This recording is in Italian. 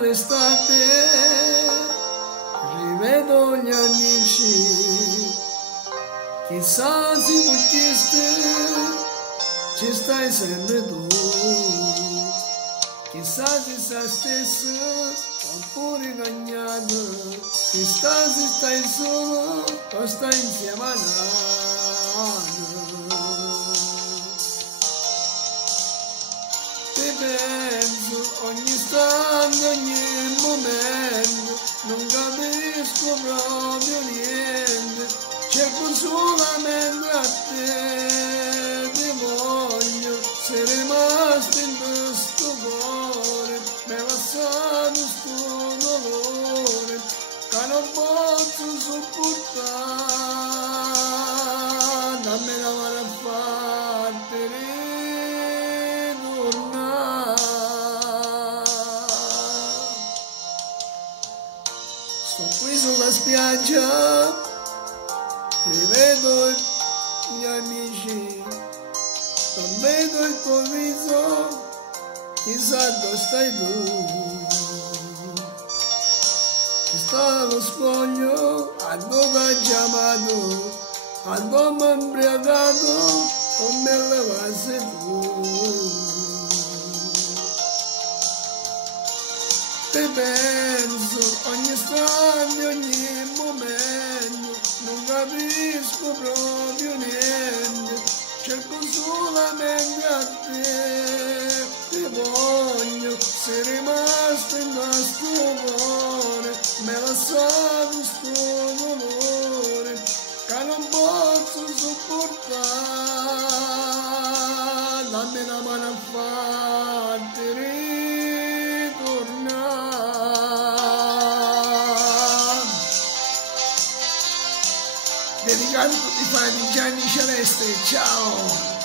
l'estate, rivedo gli amici, chissà se poteste, ci stai sempre tu, chissà se sei stesso, oppure ingagnato, chissà se stai solo o stai insieme a noi. Ti penso ogni istante, ogni momento, non capisco proprio niente, cerco solamente a te, ti voglio, sei rimasto in questo cuore, mi hai lasciato sto dolore, che non posso sopportare, dammi la mano a farti sto qui sulla spiaggia, rivedo gli amici, non vedo il tuo viso, chissà dove stai tu. Ci sto allo scoglio, a dove hai chiamato, a dove ho imbriagato, come levassi tu. Ti penso ogni istante, ogni momento, non capisco proprio niente, cerco solamente a te, ti voglio, sei rimasto in questo cuore, mi hai lasciato sto dolore, che non posso sopportare, dammi la mano a farti dedicato a tutti i fan di Gianni Celeste, ciao!